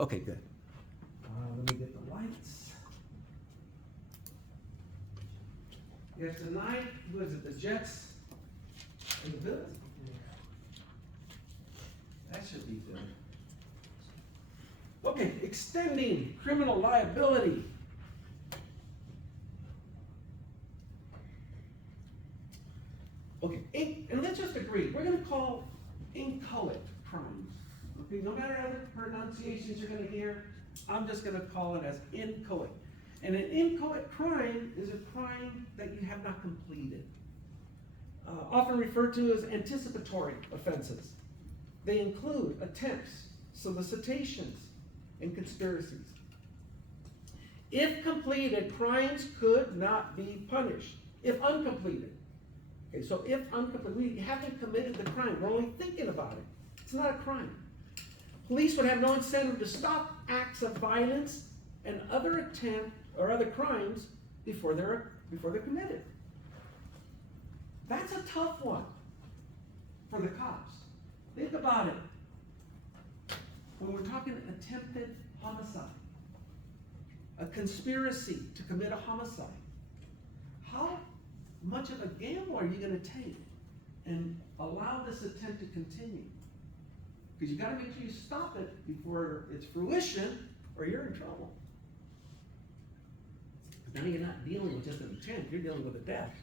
Okay, good. Let me get the lights. Yes, tonight, was it the Jets and the Bills? That should be good. Okay, extending criminal liability. Okay, and let's just agree, we're gonna call inchoate crimes. Okay, no matter how the pronunciations you're gonna hear, I'm just gonna call it as inchoate. And an inchoate crime is a crime that you have not completed. Often referred to as anticipatory offenses. They include attempts, solicitations, and conspiracies. If completed, crimes could not be punished. If uncompleted. Okay, so if uncompleted, we haven't committed the crime, we're only thinking about it. It's not a crime. Police would have no incentive to stop acts of violence and other attempt or other crimes before they're committed. That's a tough one for the cops. Think about it. When we're talking attempted homicide, a conspiracy to commit a homicide, how much of a gamble are you going to take and allow this attempt to continue? Because you got to make sure you stop it before it's fruition, or you're in trouble. Now you're not dealing with just an attempt, you're dealing with a death.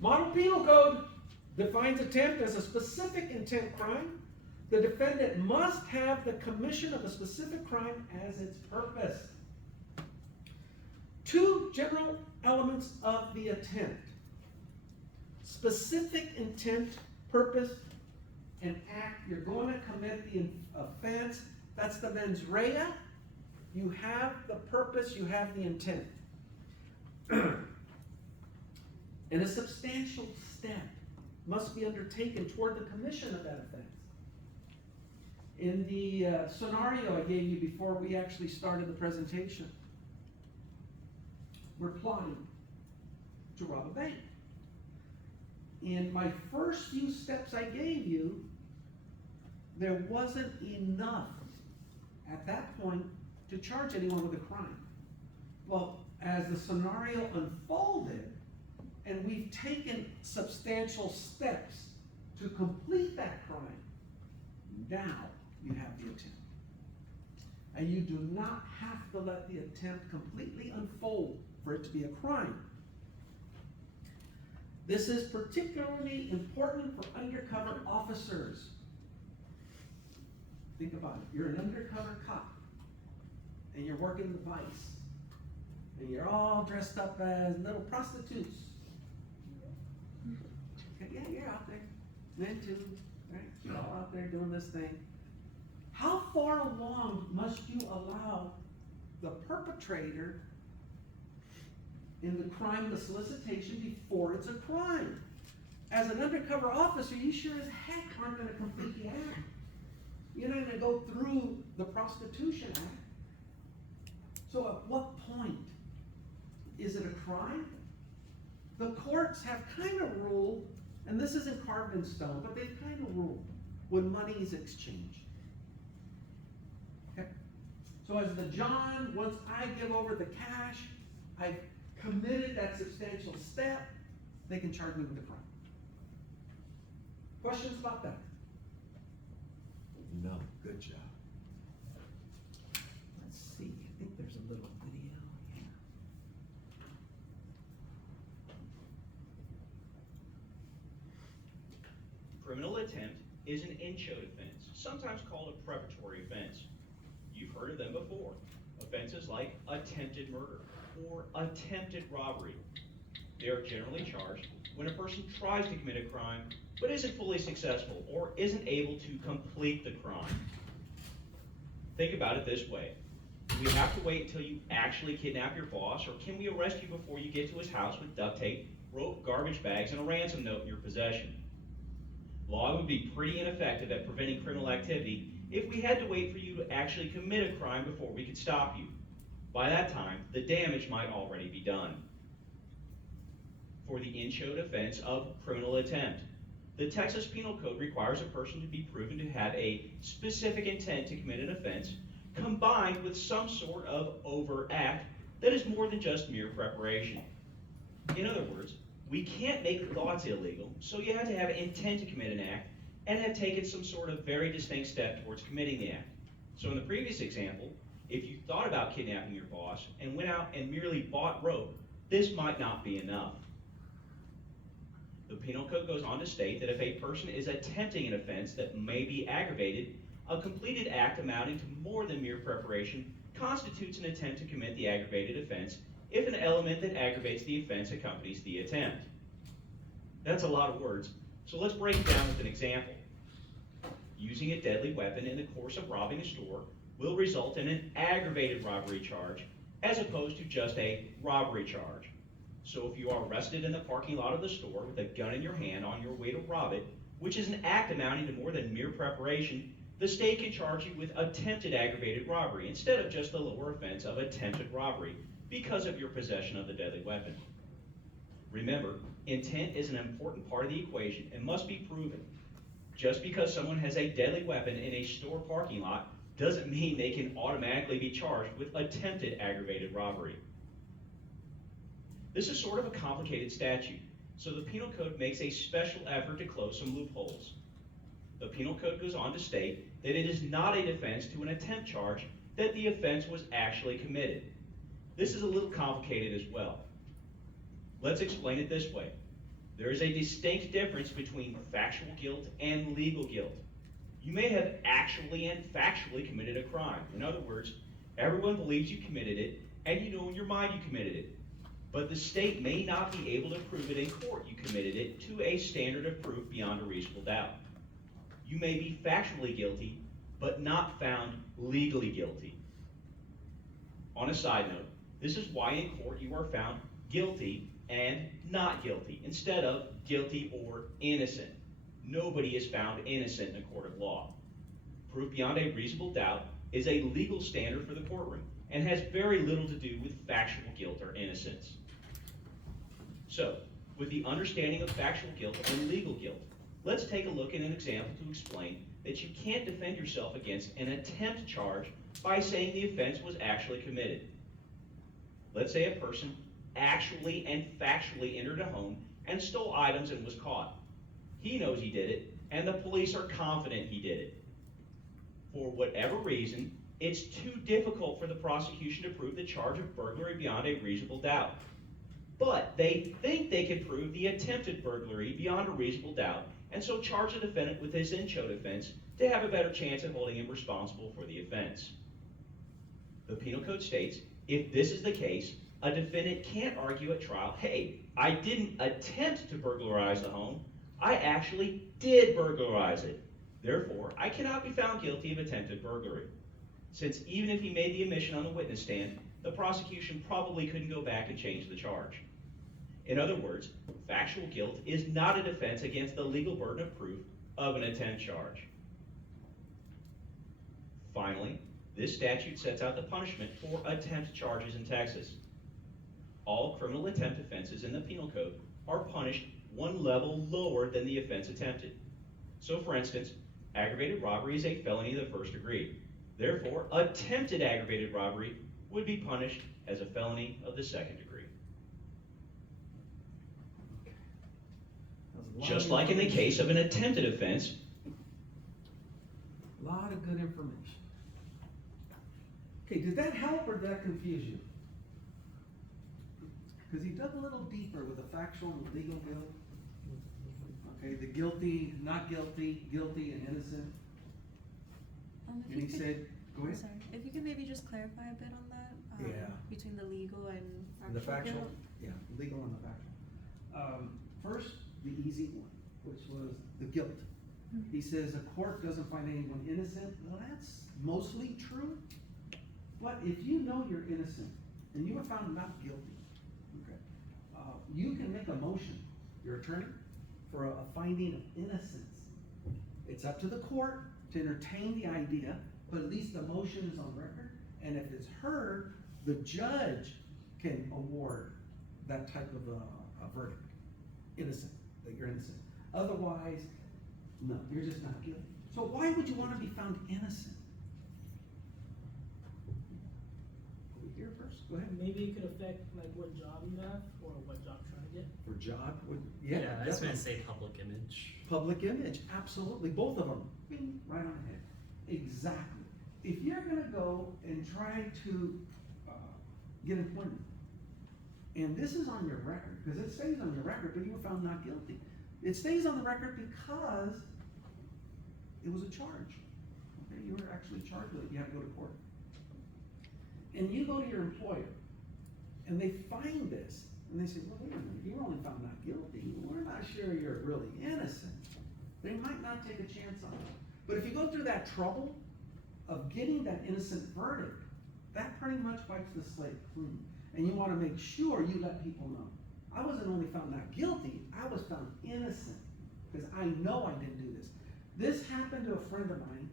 Model Penal Code defines attempt as a specific intent crime. The defendant must have the commission of a specific crime as its purpose. Two general elements of the attempt: specific intent, purpose, and act. You're going to commit the offense. That's the mens rea. You have the purpose, you have the intent. And a substantial step must be undertaken toward the commission of that offense. In the scenario I gave you before we actually started the presentation, we're plotting to rob a bank. In my first few steps I gave you, there wasn't enough at that point to charge anyone with a crime. Well, as the scenario unfolded, and we've taken substantial steps to complete that crime, now you have the attempt. And you do not have to let the attempt completely unfold for it to be a crime. This is particularly important for undercover officers. Think about it. You're an undercover cop, and you're working the vice, and you're all dressed up as little prostitutes. Yeah, you're out there. Men too, right? You're all out there doing this thing. How far along must you allow the perpetrator in the crime of the solicitation before it's a crime? As an undercover officer, you sure as heck aren't going to complete the act. You're not going to go through the prostitution act. So at what point is it a crime? The courts have kind of ruled, and this isn't carved in stone, but they've kind of ruled when money is exchanged. Okay? So as the John, once I give over the cash, I've committed that substantial step, they can charge me with a crime. Questions about that? No. Good job. Let's see. I think there's a little video here. Criminal attempt is an inchoate offense, sometimes called a preparatory offense. You've heard of them before. Offenses like attempted murder or attempted robbery. They are generally charged when a person tries to commit a crime but isn't fully successful or isn't able to complete the crime. Think about it this way. Do we have to wait until you actually kidnap your boss, or can we arrest you before you get to his house with duct tape, rope, garbage bags, and a ransom note in your possession? Law would be pretty ineffective at preventing criminal activity if we had to wait for you to actually commit a crime before we could stop you. By that time, the damage might already be done. For the inchoate offense of criminal attempt, The Texas Penal Code requires a person to be proven to have a specific intent to commit an offense combined with some sort of overt act that is more than just mere preparation. In other words, we can't make thoughts illegal, so you have to have intent to commit an act and have taken some sort of very distinct step towards committing the act. So in the previous example, if you thought about kidnapping your boss and went out and merely bought rope, this might not be enough. The Penal Code goes on to state that if a person is attempting an offense that may be aggravated, a completed act amounting to more than mere preparation constitutes an attempt to commit the aggravated offense if an element that aggravates the offense accompanies the attempt. That's a lot of words, so let's break it down with an example. Using a deadly weapon in the course of robbing a store will result in an aggravated robbery charge as opposed to just a robbery charge. So if you are arrested in the parking lot of the store with a gun in your hand on your way to rob it, which is an act amounting to more than mere preparation, the state can charge you with attempted aggravated robbery instead of just the lower offense of attempted robbery because of your possession of the deadly weapon. Remember, intent is an important part of the equation and must be proven. Just because someone has a deadly weapon in a store parking lot doesn't mean they can automatically be charged with attempted aggravated robbery. This is sort of a complicated statute, so the Penal Code makes a special effort to close some loopholes. The Penal Code goes on to state that it is not a defense to an attempt charge that the offense was actually committed. This is a little complicated as well. Let's explain it this way. There is a distinct difference between factual guilt and legal guilt. You may have actually and factually committed a crime. In other words, everyone believes you committed it, and you know in your mind you committed it. But the state may not be able to prove it in court you committed it to a standard of proof beyond a reasonable doubt. You may be factually guilty, but not found legally guilty. On a side note, this is why in court you are found guilty and not guilty, instead of guilty or innocent. Nobody is found innocent in a court of law. Proof beyond a reasonable doubt is a legal standard for the courtroom and has very little to do with factual guilt or innocence. So, with the understanding of factual guilt and legal guilt, let's take a look at an example to explain that you can't defend yourself against an attempt charge by saying the offense was actually committed. Let's say a person actually and factually entered a home and stole items and was caught. He knows he did it, and the police are confident he did it. For whatever reason, it's too difficult for the prosecution to prove the charge of burglary beyond a reasonable doubt. But they think they can prove the attempted burglary beyond a reasonable doubt, and so charge the defendant with his Inchoate offense to have a better chance of holding him responsible for the offense. The Penal Code states, if this is the case, a defendant can't argue at trial, hey, I didn't attempt to burglarize the home, I actually did burglarize it. Therefore, I cannot be found guilty of attempted burglary. Since even if he made the admission on the witness stand, the prosecution probably couldn't go back and change the charge. In other words, factual guilt is not a defense against the legal burden of proof of an attempt charge. Finally, this statute sets out the punishment for attempt charges in Texas. All criminal attempt offenses in the Penal Code are punished one level lower than the offense attempted. So for instance, aggravated robbery is a felony of the first degree. Therefore, attempted aggravated robbery would be punished as a felony of the second degree. Just like in the case of an attempted offense. A lot of good information. Okay, did that help or did that confuse you? Because he dug a little deeper with the factual and legal guilt. Okay, the guilty, not guilty, guilty and innocent. And he said, go ahead. Sorry, if you could maybe just clarify a bit on that, Yeah. between the legal and The factual factual, guilt. yeah, legal and the factual. First, the easy one, which was the guilt. Mhm. He says a court doesn't find anyone innocent. Well, that's mostly true. But if you know you're innocent and you are found not guilty, okay, you can make a motion, your attorney, for a finding of innocence. It's up to the court to entertain the idea, but at least the motion is on record. And if it's heard, the judge can award that type of a verdict, innocent, that you're innocent. Otherwise, no, you're just not guilty. So why would you want to be found innocent? Over here first, go ahead. Maybe it could affect like what job you have or what job you're trying to get. For job, Yeah, I was gonna definitely. say public image. Public image, absolutely, both of them, bing, right on the head. Exactly. If you're gonna go and try to get employment, and this is on your record, because it stays on your record, but you were found not guilty. It stays on the record because it was a charge. Okay, you were actually charged with it, you had to go to court. And you go to your employer, and they find this, and they say, well, wait a minute, you were only found not guilty, we're not sure you're really innocent. They might not take a chance on it. But if you go through that trouble of getting that innocent verdict, that pretty much wipes the slate clean. And you wanna make sure you let people know. I wasn't only found not guilty, I was found innocent, because I know I didn't do this. This happened to a friend of mine,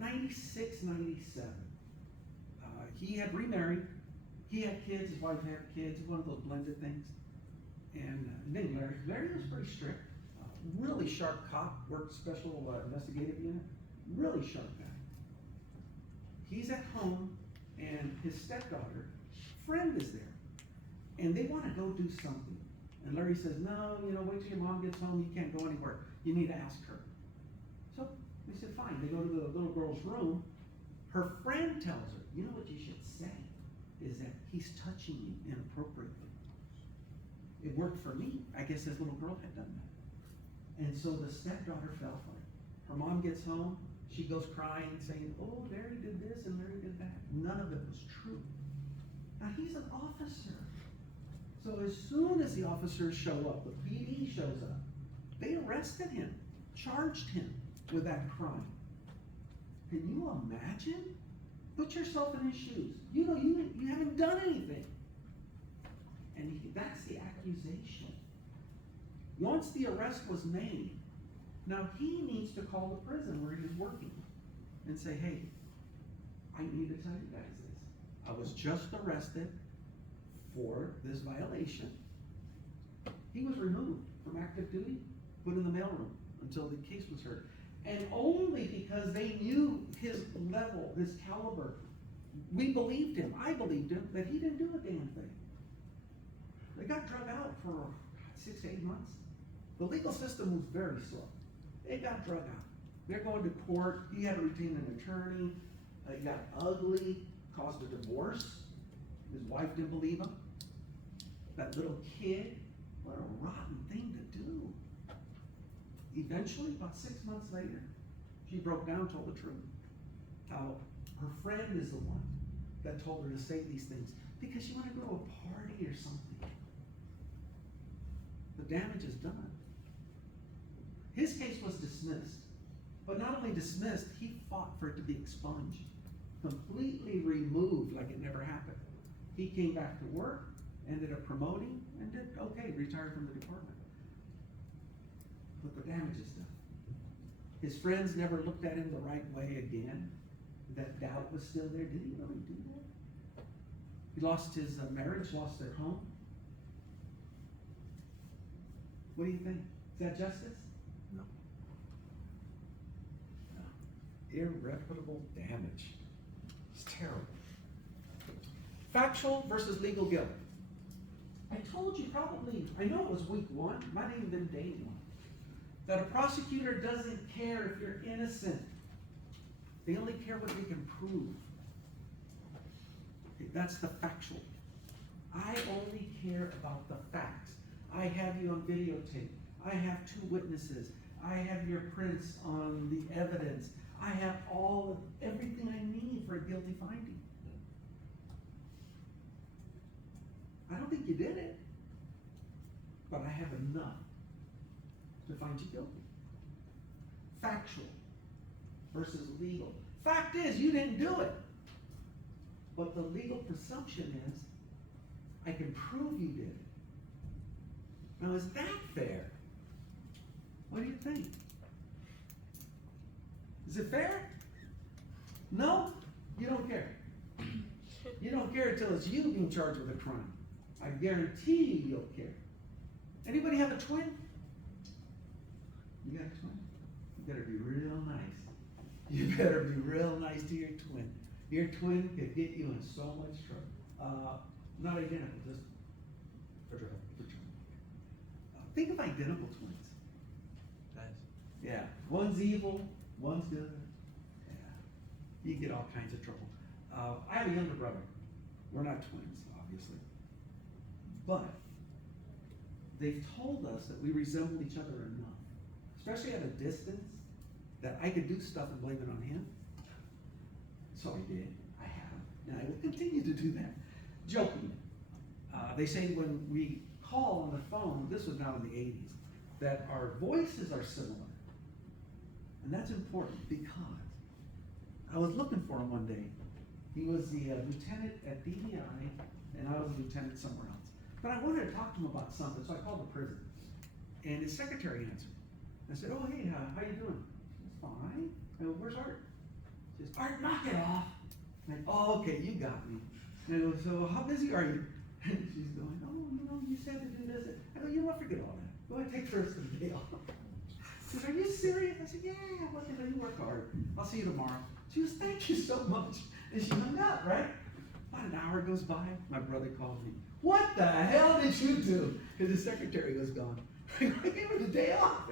96, 97. He had remarried, he had kids, his wife had kids, one of those blended things. And named Larry. Larry was pretty strict, really sharp cop, worked special investigative unit, really sharp guy. He's at home, and his stepdaughter, friend is there, and they wanna go do something. And Larry says, no, wait till your mom gets home, you can't go anywhere, you need to ask her. So they said, fine, they go to the little girl's room, her friend tells her, you know what you should say, is that he's touching you inappropriately. It worked for me. I guess this little girl had done that. And so the stepdaughter fell for it. Her mom gets home, she goes crying, saying, oh, Larry did this and Larry did that. None of it was true. Now he's an officer. So as soon as the officers show up, the PD shows up, they arrested him, charged him with that crime. Can you imagine? Put yourself in his shoes. You haven't done anything. And that's the accusation. Once the arrest was made, now he needs to call the prison where he's working and say, hey, I need to tell you guys this. I was just arrested for this violation. He was removed from active duty, put in the mailroom until the case was heard. And only because they knew his level, his caliber, we believed him, I believed him, that he didn't do a damn thing. They got drug out for 6 to 8 months. The legal system was very slow. They got drug out. They're going to court. He had to retain an attorney. It got ugly, caused a divorce. His wife didn't believe him. That little kid, what a rotten thing to do. Eventually, about 6 months later, she broke down, told the truth. How her friend is the one that told her to say these things because she wanted to go to a party or something. The damage is done. His case was dismissed, but not only dismissed, he fought for it to be expunged, completely removed like it never happened. He came back to work, ended up promoting, and did okay, retired from the department. But the damage is done. His friends never looked at him the right way again. That doubt was still there. Did he really do that? He lost his marriage, lost their home. What do you think? Is that justice? No. Irreparable damage. It's terrible. Factual versus legal guilt. I told you probably, I know it was week 1, might have even been day 1, that a prosecutor doesn't care if you're innocent. They only care what they can prove. Okay, that's the factual. I only care about the facts. I have you on videotape. I have 2 witnesses. I have your prints on the evidence. I have everything I need for a guilty finding. I don't think you did it, but I have enough to find you guilty. Factual versus legal. Fact is, you didn't do it. But the legal presumption is, I can prove you did it. Now, is that fair? What do you think? Is it fair? No? You don't care. You don't care until it's you being charged with a crime, I guarantee you you'll care. Anybody have a twin? You got a twin? You better be real nice. You better be real nice to your twin. Your twin could get you in so much trouble. Not identical, just fraternal. Think of identical twins. Nice. Yeah, one's evil, one's good. Yeah, you get all kinds of trouble. I have a younger brother. We're not twins, obviously. But they've told us that we resemble each other enough, especially at a distance, that I could do stuff and blame it on him. So I did. I have. And I will continue to do that. Jokingly. They say when we call on the phone, this was now in the 80s, that our voices are similar. And that's important because I was looking for him one day. He was the lieutenant at DEI, and I was a lieutenant somewhere else. But I wanted to talk to him about something, so I called the prison. And his secretary answered. I said, oh, hey, how you doing? She said, fine. I go, where's Art? She says, Art, knock it off. I'm like, oh, okay, you got me. And I go, so how busy are you? And she's going, oh, you said to do this. I go, you know what, forget all that. Go ahead and take the rest of the day off. She says, are you serious? I said, yeah, what the hell, you work hard. I'll see you tomorrow. She goes, thank you so much. And she hung up, right? About an hour goes by, my brother calls me. What the hell did you do? Because the secretary was gone. I gave her the day off.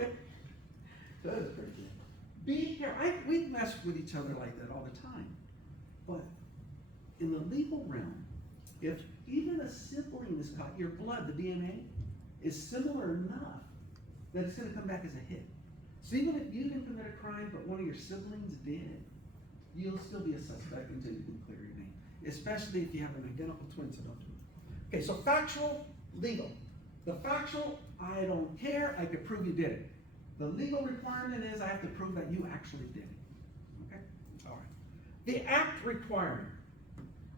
So that was pretty good. Be careful. We mess with each other like that all the time. But in the legal realm, if even a sibling is caught, your blood, the DNA, is similar enough that it's going to come back as a hit. So even if you didn't commit a crime, but one of your siblings did, you'll still be a suspect until you can clear your name. Especially if you have an identical twin, so don't do it. Okay, so factual, legal. The factual, I don't care, I could prove you did it. The legal requirement is I have to prove that you actually did it. Okay? All right. The act requirement.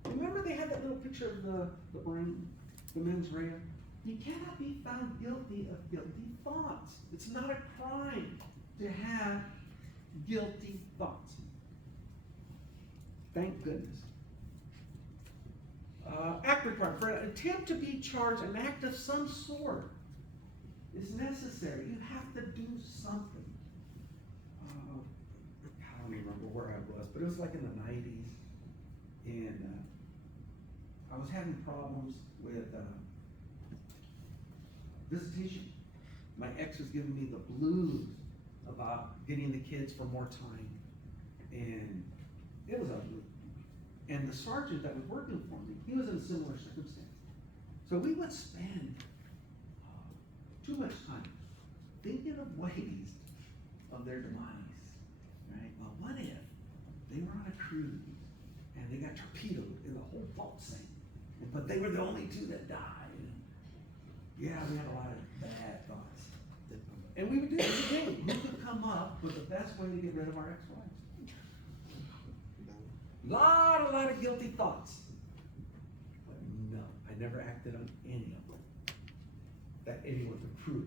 Remember they had that little picture of the brain, the mens rea? You cannot be found guilty of guilty thoughts. It's not a crime to have guilty thoughts. Thank goodness. Act requirement. For an attempt to be charged, an act of some sort is necessary. You have to do something. I don't even remember where I was, but it was like in the 90s. And I was having problems with visitation. My ex was giving me the blues about getting the kids for more time. And it was ugly. And the sergeant that was working for me, he was in a similar circumstance. So we would spend too much time thinking of ways of their demise, right? Well, what if they were on a cruise and they got torpedoed and the whole boat sank, but they were the only two that died? Yeah, we had a lot of bad thoughts. And we would do this again. We could come up with the best way to get rid of our ex-wives. A lot of guilty thoughts. But no, I never acted on any of them that anyone could prove.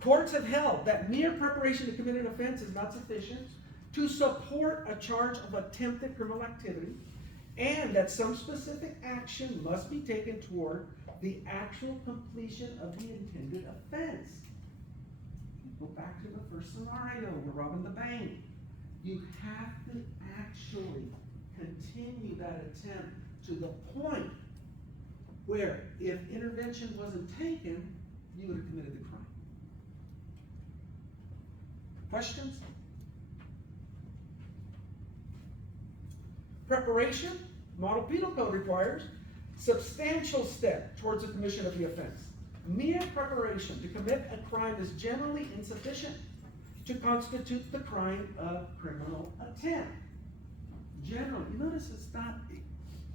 Courts have held that mere preparation to commit an offense is not sufficient to support a charge of attempted criminal activity, and that some specific action must be taken toward the actual completion of the intended offense. Go back to the first scenario, we're robbing the bank. You have to actually continue that attempt to the point where if intervention wasn't taken, you would have committed the crime. Questions? Preparation, Model Penal Code requires substantial step towards the commission of the offense. Mere preparation to commit a crime is generally insufficient to constitute the crime of criminal attempt. Generally, you notice it's not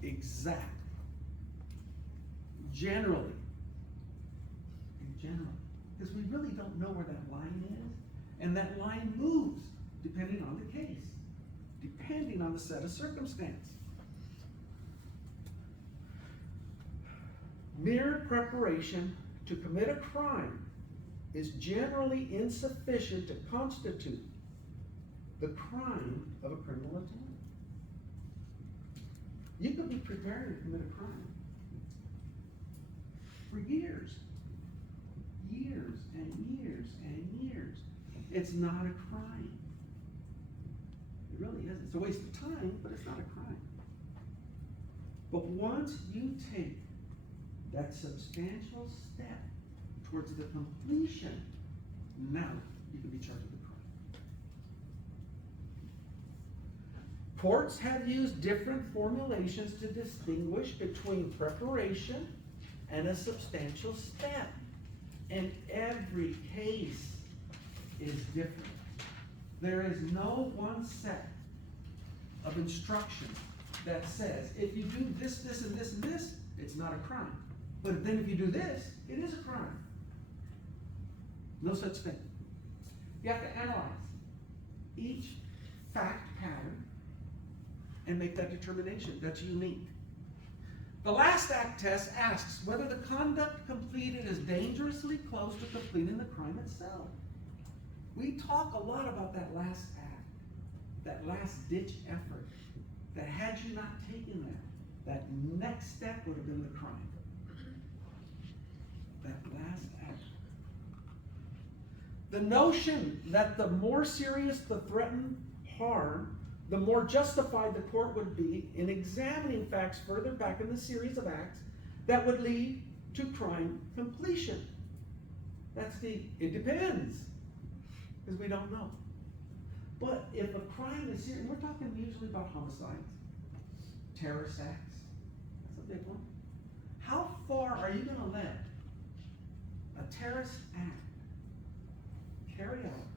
exact. Generally. Because we really don't know where that line is, and that line moves depending on the case, depending on the set of circumstance. Mere preparation to commit a crime is generally insufficient to constitute the crime of a criminal attempt. You could be preparing to commit a crime, for years. Years and years and years. It's not a crime. It really isn't. It's a waste of time, but it's not a crime. But once you take that substantial step towards the completion, now you can be charged with a crime. Courts have used different formulations to distinguish between preparation and a substantial step. And every case is different. There is no one set of instructions that says, if you do this, this, and this, and this, it's not a crime. But then if you do this, it is a crime. No such thing. You have to analyze each fact pattern and make that determination. That's unique. The last act test asks whether the conduct completed is dangerously close to completing the crime itself. We talk a lot about that last act, that last ditch effort, that had you not taken that next step would have been the crime. That last act. The notion that the more serious the threatened harm, the more justified the court would be in examining facts further back in the series of acts that would lead to crime completion. It depends, because we don't know. But if a crime is serious, we're talking usually about homicides, terrorist acts, that's a big one. How far are you gonna let a terrorist act carry out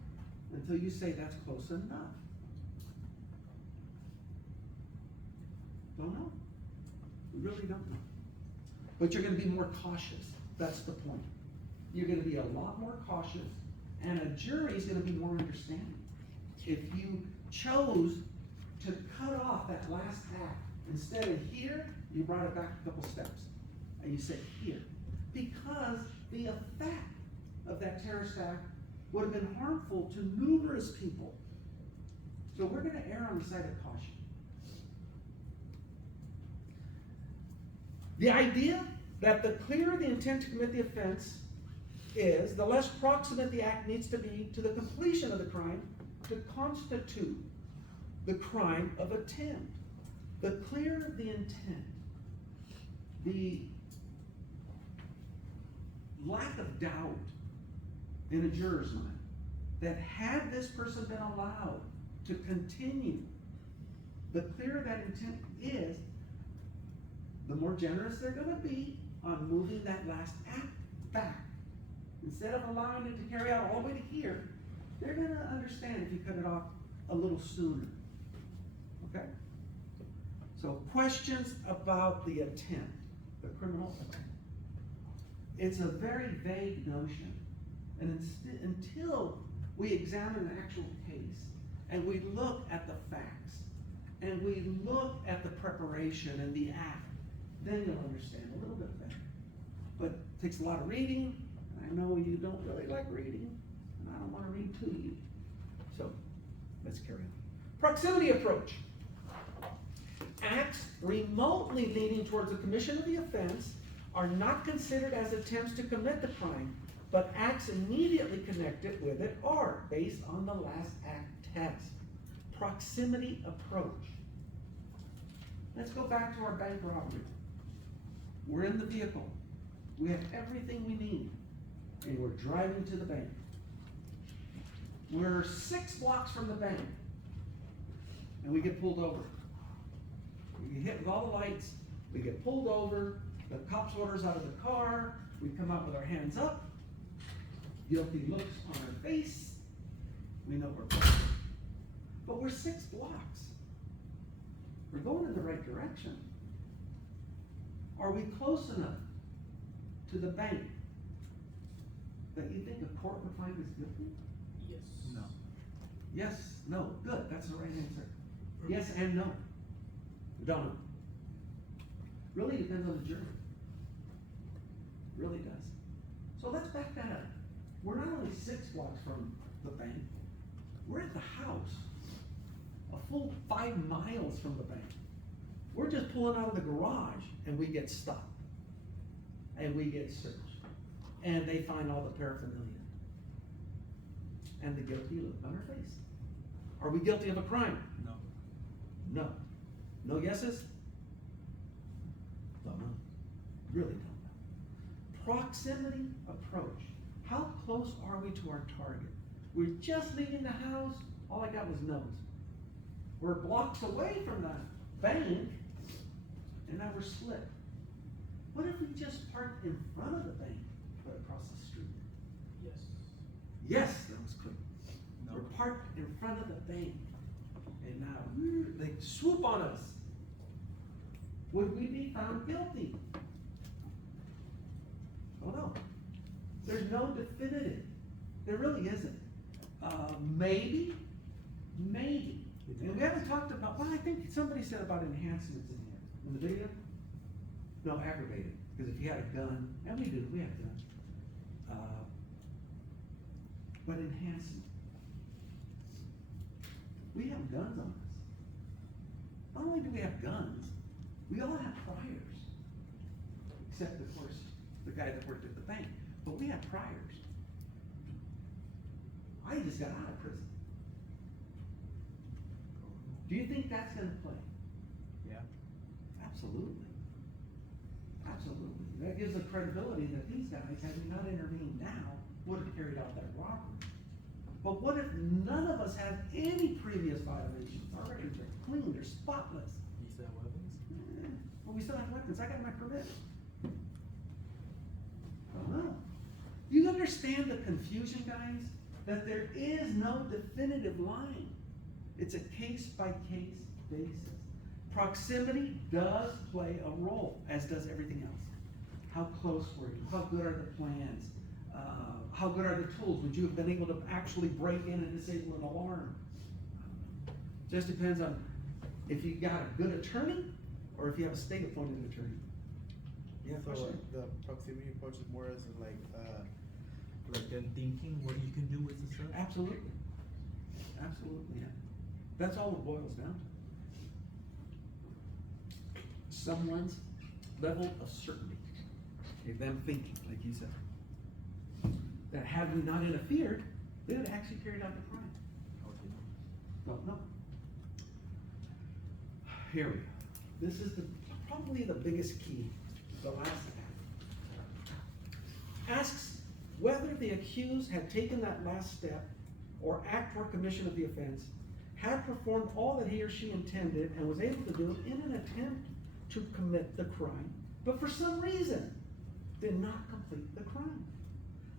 until you say that's close enough? Don't know. We really don't know. But you're going to be more cautious. That's the point. You're going to be a lot more cautious, and a jury is going to be more understanding. If you chose to cut off that last act, instead of here, you brought it back a couple steps, and you said here, because the effect of that terrorist act would have been harmful to numerous people. So we're going to err on the side of caution. The idea that the clearer the intent to commit the offense is, the less proximate the act needs to be to the completion of the crime to constitute the crime of attempt. The clearer the intent, the lack of doubt in a juror's mind that had this person been allowed to continue, the clearer that intent is, the more generous they're going to be on moving that last act back. Instead of allowing it to carry out all the way to here, they're going to understand if you cut it off a little sooner. Okay? So questions about the attempt, the criminal attempt. It's a very vague notion. And until we examine an actual case and we look at the facts and we look at the preparation and the act, then you'll understand a little bit better. But it takes a lot of reading. I know you don't really like reading, and I don't want to read to you. So let's carry on. Proximity approach. Acts remotely leading towards the commission of the offense are not considered as attempts to commit the crime, but acts immediately connected with it are, based on the last act test. Proximity approach. Let's go back to our bank robbery. We're in the vehicle. We have everything we need, and we're driving to the bank. We're 6 blocks from the bank, and we get pulled over. We get hit with all the lights. We get pulled over. The cops order us out of the car. We come out with our hands up. Guilty looks on our face. We know we're guilty. But we're 6 blocks. We're going in the right direction. Are we close enough to the bank that you think a court would find us guilty? Yes. No. Yes, no, good, that's the right answer. Yes and no. We don't know. Really depends on the jury. Really does. So let's back that up. We're not only 6 blocks from the bank, we're at the house, a full 5 miles from the bank. We're just pulling out of the garage and we get stopped. and we get searched, and they find all the paraphernalia. And the guilty look on our face. Are we guilty of a crime? No. No. No yeses? Don't know. Really don't know. Proximity approach. How close are we to our target? We're just leaving the house, all I got was nose. We're blocks away from the bank, and now we're slick. What if we just parked in front of the bank, but across the street? Yes. Yes, that was quick. No. We're parked in front of the bank, and now they swoop on us. Would we be found guilty? Oh no. There's no definitive. There really isn't. Maybe. And we haven't talked about, well, I think somebody said about enhancements in here, in the video. No, aggravated, because if you had a gun, and we do, we have guns. But enhancement. We have guns on us. Not only do we have guns, we all have priors. Except, of course, the guy that worked at the bank. But we have priors. I just got out of prison. Do you think that's gonna play? Yeah. Absolutely. Absolutely. That gives the credibility that these guys, had we not intervened now, would have carried out that robbery. But what if none of us have any previous violations? Our records are clean, they're spotless. You still have weapons? But we still have weapons. I got my permit. Oh no. You understand the confusion, guys? That there is no definitive line. It's a case-by-case basis. Proximity does play a role, as does everything else. How close were you? How good are the plans? How good are the tools? Would you have been able to actually break in and disable an alarm? Just depends on if you got a good attorney or if you have a state-appointed attorney. Yeah, So question? the proximity approach is more as in like Then thinking what you can do with the stuff? Absolutely. Absolutely, yeah. That's all it boils down to. Someone's level of certainty, if them thinking, like you said, that had we not interfered, they would have actually carried out the crime. Don't know. Here we go. This is probably the biggest key, the last act. Asks whether the accused had taken that last step or act or commission of the offense, had performed all that he or she intended and was able to do it in an attempt to commit the crime, but for some reason did not complete the crime.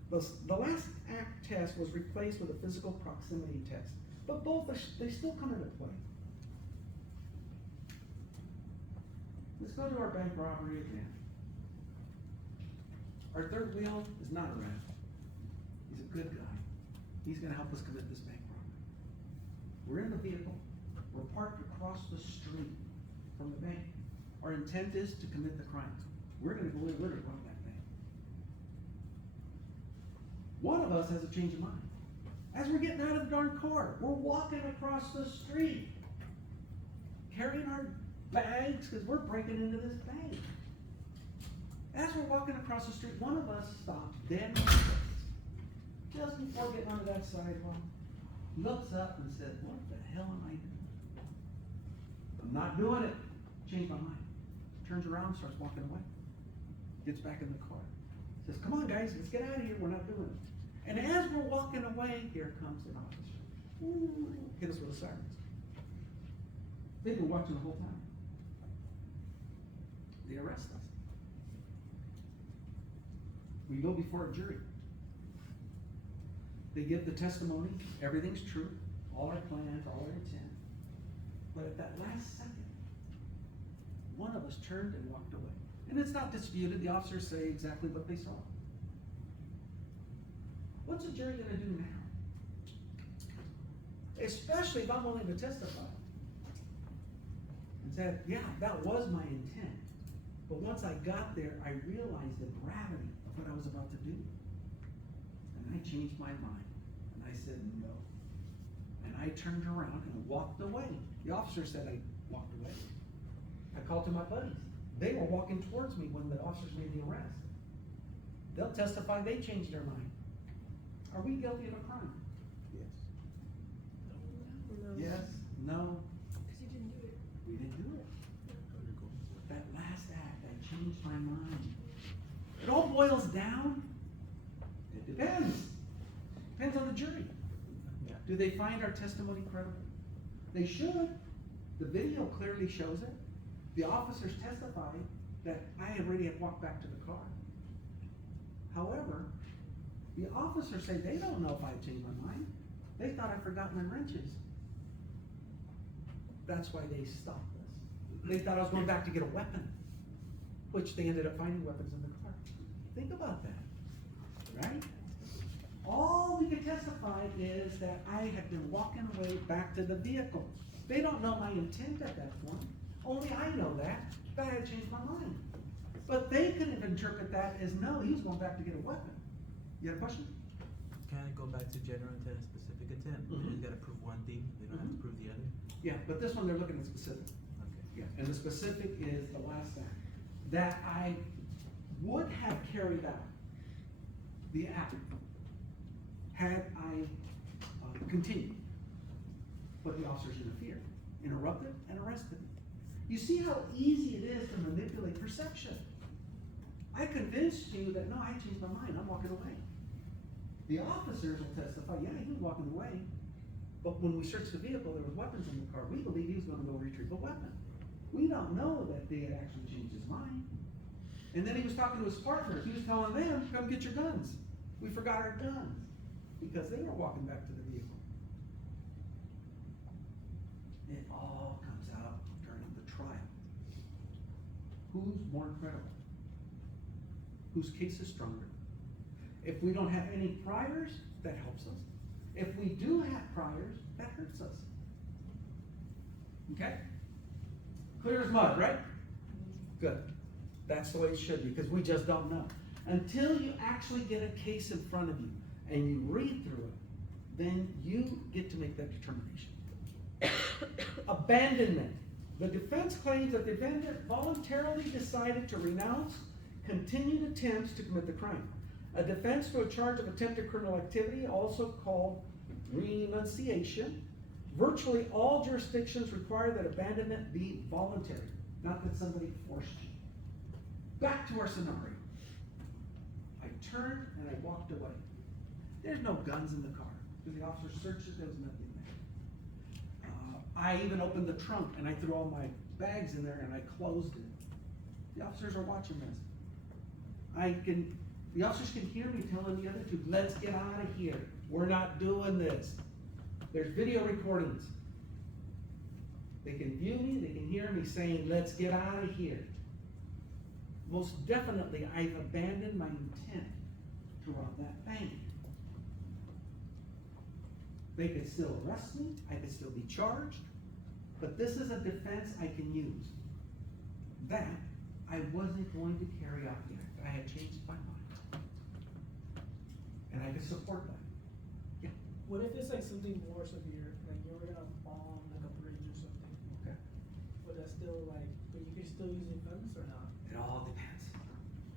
The last act test was replaced with a physical proximity test, but both they still come into play. Let's go to our bank robbery again. Our third wheel is not a rat. He's a good guy. He's gonna help us commit this bank robbery. We're in the vehicle. We're parked across the street from the bank. Our intent is to commit the crime. We're gonna go in and rob that bank. One of us has a change of mind. As we're getting out of the darn car, we're walking across the street, carrying our bags, because we're breaking into this bank. As we're walking across the street, one of us stops dead in the face. Just before getting onto that sidewalk, looks up and says, "What the hell am I doing? I'm not doing it." Changed my mind. Turns around, starts walking away. Gets back in the car. Says, "Come on guys, let's get out of here, we're not doing it." And as we're walking away, here comes an officer. Ooh, hit us with the sirens. They've been watching the whole time. They arrest us. We go before a jury. They give the testimony, everything's true, all our plans, all our intent. But at that last second, one of us turned and walked away. And it's not disputed, the officers say exactly what they saw. What's a jury gonna do now? Especially if I'm willing to testify. And said, yeah, that was my intent. But once I got there, I realized the gravity of what I was about to do. And I changed my mind. And I said no. And I turned around and walked away. The officer said I walked away. I called to my buddies. They were walking towards me when the officers made the arrest. they'll testify they changed their mind. Are we guilty of a crime? Yes. Yes, no, Cause you didn't do it. we didn't do it. That last act, I changed my mind. It all boils down, it depends. Depends on the jury. Yeah. Do they find our testimony credible? They should. The video clearly shows it. The officers testified that I already had walked back to the car. However, the officers say they don't know if I changed my mind. They thought I forgot my wrenches. That's why they stopped us. They thought I was going back to get a weapon, which they ended up finding weapons in the car. Think about that, right? All we can testify is that I had been walking away back to the vehicle. They don't know my intent at that point. Only I know that I had changed my mind. But they could have interpreted that as no, he was going back to get a weapon. You got a question? Can I go back to general intent and specific intent? Mhm. You gotta prove one thing, they don't have to prove the other? Yeah, but this one they're looking at specific. Okay. Yeah, and the specific is the last act. That I would have carried out the act had I continued. But the officers interfered, interrupted, and arrested me. You see how easy it is to manipulate perception. I convinced you that no, I changed my mind, I'm walking away. The officers will testify, yeah, he was walking away. But when we searched the vehicle, there was weapons in the car. We believe he was gonna go retrieve a weapon. We don't know that they had actually changed his mind. And then he was talking to his partners. He was telling them, come get your guns. We forgot our guns. Because they were walking back to the vehicle. It all comes out during the trial. Who's more credible? Whose case is stronger? If we don't have any priors, that helps us. If we do have priors, that hurts us. Okay? Clear as mud, right? Good. That's the way it should be, because we just don't know. Until you actually get a case in front of you and you read through it, then you get to make that determination. Abandonment. The defense claims that the defendant voluntarily decided to renounce continued attempts to commit the crime. A defense to a charge of attempted criminal activity, also called renunciation. Virtually all jurisdictions require that abandonment be voluntary, not that somebody forced you. Back to our scenario. I turned and I walked away. There's no guns in the car. Because the officer searched it, there was nothing there. I even opened the trunk and I threw all my bags in there and I closed it. The officers are watching this. The officers can hear me telling the other two, let's get out of here. We're not doing this. There's video recordings. They can view me, they can hear me saying, let's get out of here. Most definitely, I've abandoned my intent to rob that bank. They could still arrest me, I could still be charged, but this is a defense I can use. That I wasn't going to carry out the act. I had changed my mind. And I could support that. Yeah. What if it's like something more severe, like you were gonna bomb like a bridge or something? Okay. Would that still like, but you can still use the offense or not? It all depends.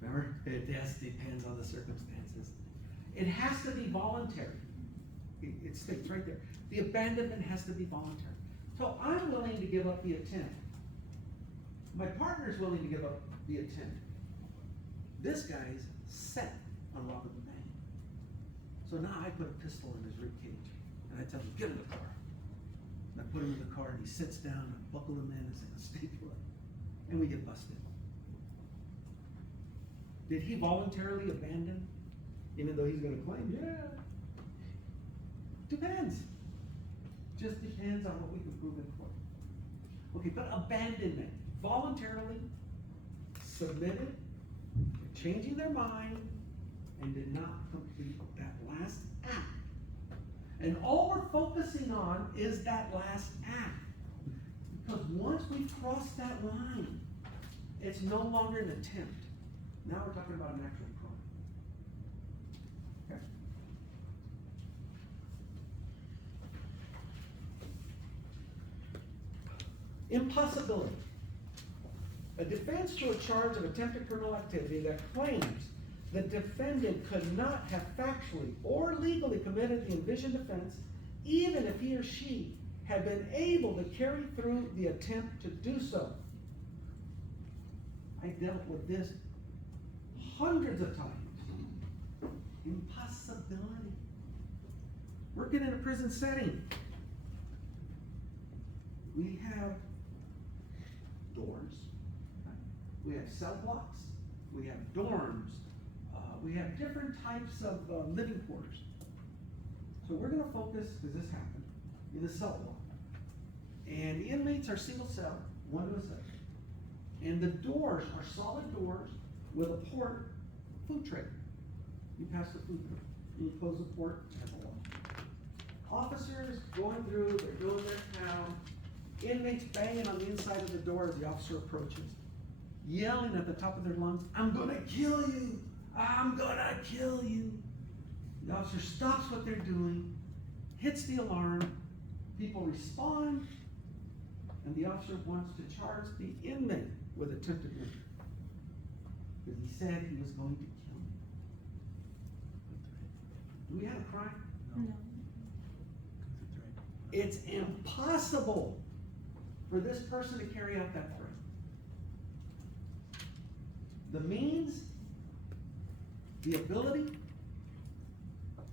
Remember? It just depends on the circumstances. It has to be voluntary. It states right there. The abandonment has to be voluntary. So I'm willing to give up the attempt. My partner is willing to give up the attempt. This guy's set on robbing the bank. So now I put a pistol in his rib cage and I tell him, get in the car. And I put him in the car and he sits down and I buckle him in and say, stay put. And we get busted. Did he voluntarily abandon? Even though he's gonna claim, yeah. Depends. Just depends on what we can prove in court. Okay, but abandonment, voluntarily submitted, changing their mind, and did not complete that last act. And all we're focusing on is that last act. Because once we've crossed that line, it's no longer an attempt. Now we're talking about an actual crime. Okay? Impossibility. A defense to a charge of attempted criminal activity that claims the defendant could not have factually or legally committed the envisioned offense, even if he or she had been able to carry through the attempt to do so. I dealt with this hundreds of times. Impossibility. Working in a prison setting, we have doors, we have cell blocks, we have dorms, we have different types of living quarters. So we're gonna focus, because this happened, in the cell block. And the inmates are single cell, 1 to a 7. And the doors are solid doors with a port, food tray. You pass the food through, and you close the port, and have a wall. Officers going through, they're doing their count, inmates banging on the inside of the door as the officer approaches, yelling at the top of their lungs, "I'm gonna kill you! I'm gonna kill you!" The officer stops what they're doing, hits the alarm, people respond, and the officer wants to charge the inmate with attempted murder. Because he said he was going to kill him. Do we have a crime? No. It's impossible for this person to carry out that threat. The means, the ability,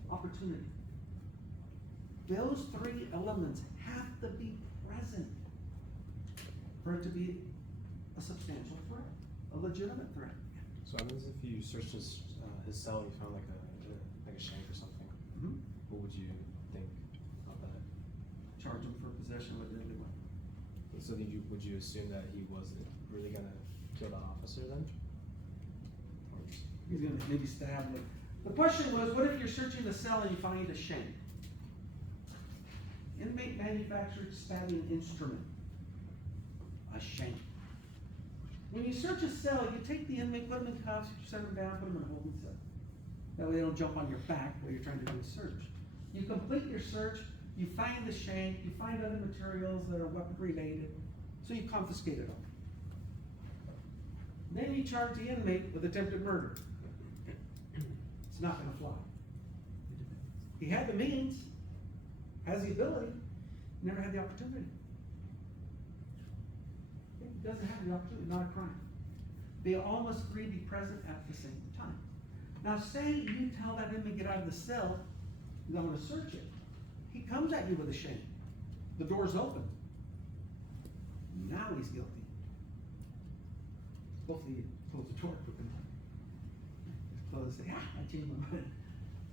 opportunity. Those 3 elements have to be present for it to be a substantial threat, a legitimate threat. So what happens if you searched his cell and you found like a shank or something? Mm-hmm. What would you think of that? Charge him for possession of a deadly weapon. So would you assume that he wasn't really gonna kill the officer then? Or just, He's gonna maybe stab him. The question was, what if you're searching the cell and you find a shank? Inmate manufactured stabbing instrument. A shank. When you search a cell, you take the inmate, put them in cuffs, you set them down, put them in a holding cell. That way they don't jump on your back while you're trying to do a search. You complete your search, you find the shank, you find other materials that are weapon related, so you confiscate it all. Then you charge the inmate with attempted murder. It's not gonna fly. He had the means, has the ability, never had the opportunity. He doesn't have the opportunity, not a crime. They all must 3 be present at the same time. Now say you tell that inmate get out of the cell, you don't want to search it. He comes at you with a shank. The door's open. Now he's guilty. Hopefully you close the door quick enough. Close and say, I changed my mind.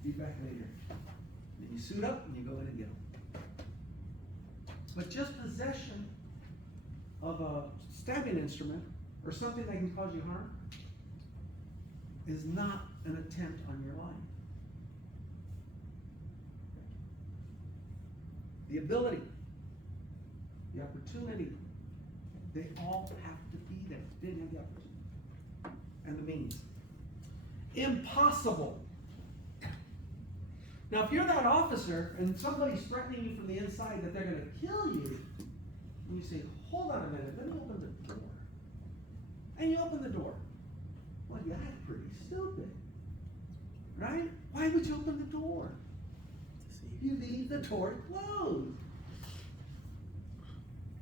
Be back later. Then you suit up and you go in and get him. But just possession of a stabbing instrument or something that can cause you harm is not an attempt on your life. The ability, the opportunity, they all have to be there. Didn't have the opportunity. And the means. Impossible. Now if you're that officer and somebody's threatening you from the inside that they're gonna kill you, and you say, hold on a minute, let me open the door. And you open the door. Well, that's pretty stupid. Right? Why would you open the door? You leave the door closed.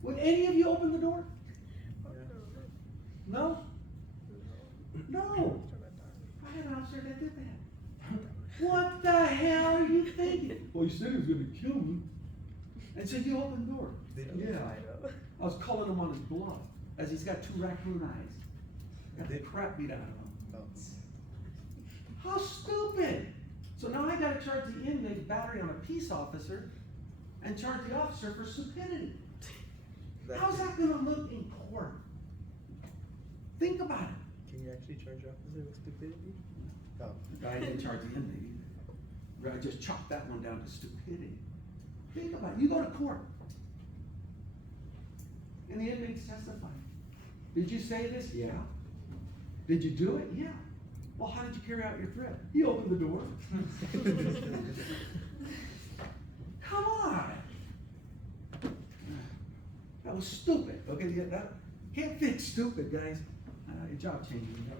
Would any of you open the door? No? No. I had an officer that did that. What the hell are you thinking? Well, he said he was gonna kill me. And so you open the door. Yeah. I was calling him on his bluff, as he's got 2 raccoon eyes. Got the crap beat out of him. How stupid! So now I gotta charge the inmate battery on a peace officer and charge the officer for stupidity. How's that gonna look in court? Think about it. Can you actually charge your officer with stupidity? No. I didn't charge the inmate either. I just chalked that one down to stupidity. Think about it. You go to court. And the inmate's testifying. Did you say this? Yeah. Did you do it? Yeah. Well, how did you carry out your threat? He opened the door. Come on. That was stupid. Okay, that can't fix stupid, guys. Your job changing.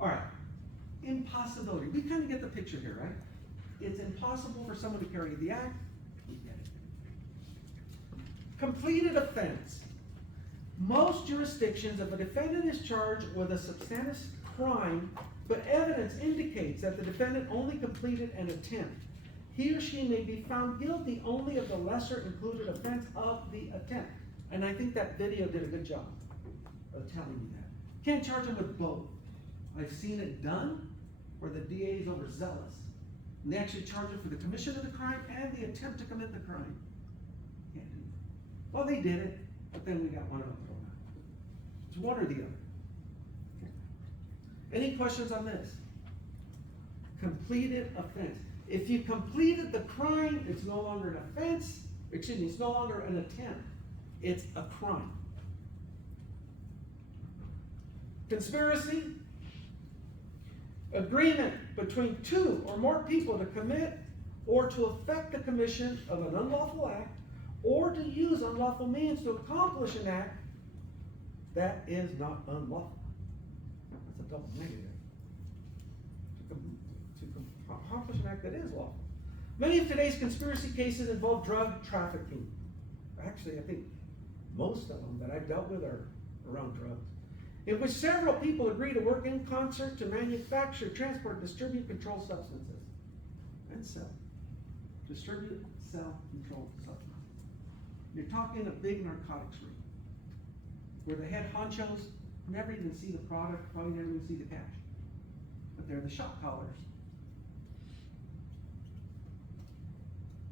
All right. impossibility. We kind of get the picture here, right? It's impossible for someone to carry the act. We get it. Completed offense. Most jurisdictions, if a defendant is charged with a substantive crime, but evidence indicates that the defendant only completed an attempt, he or she may be found guilty only of the lesser included offense of the attempt. And I think that video did a good job of telling me that. Can't charge them with both. I've seen it done where the DA is overzealous. And they actually charge them for the commission of the crime and the attempt to commit the crime. Can't do that. Well, they did it, but then we got one of them thrown out. It's one or the other. Okay. Any questions on this? Completed offense. If you completed the crime, it's no longer an offense. Excuse me, it's no longer an attempt. It's a crime. Conspiracy. Agreement between two or more people to commit or to effect the commission of an unlawful act or to use unlawful means to accomplish an act that is not unlawful. That's a double negative. To accomplish an act that is lawful. Many of today's conspiracy cases involve drug trafficking. Actually, I think most of them that I've dealt with are around drugs, in which several people agree to work in concert to manufacture, transport, distribute, control substances, and sell. Distribute, sell, control substances. You're talking a big narcotics ring, where the head honchos never even see the product, probably never even see the cash, but they're the shot callers.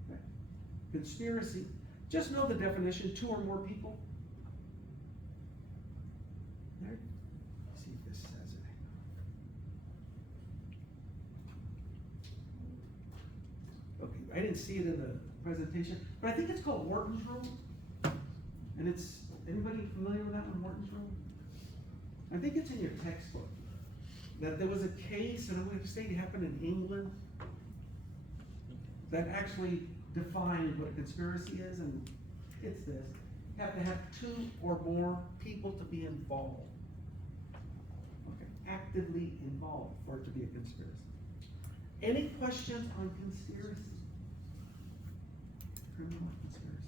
Okay. Conspiracy, just know the definition, two or more people. There. Let's see if this says it. Okay, I didn't see it in the presentation, but I think it's called Wharton's Rule. And it's, anybody familiar with that one, Wharton's Rule? I think it's in your textbook. That there was a case, and I'm going to say it happened in England, that actually defined what a conspiracy is, and it's this. You have to have two or more people to be involved. Okay, actively involved for it to be a conspiracy. Any questions on conspiracy? Criminal conspiracy.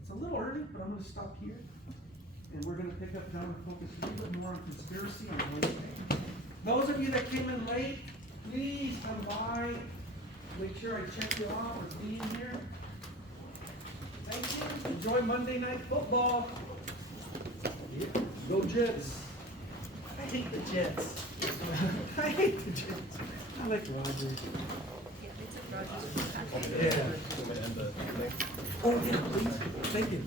It's a little early, but I'm going to stop here. And we're going to pick up down and focus a little bit more on conspiracy on Wednesday. Those of you that came in late, please come by. Make sure I check you off for being here. Thank you. Enjoy Monday Night Football. Yeah. Go Jets. I hate the Jets. I hate the Jets. I like Rodgers. Yeah, they took Rogers. Yeah. Oh, yeah, please. Thank you.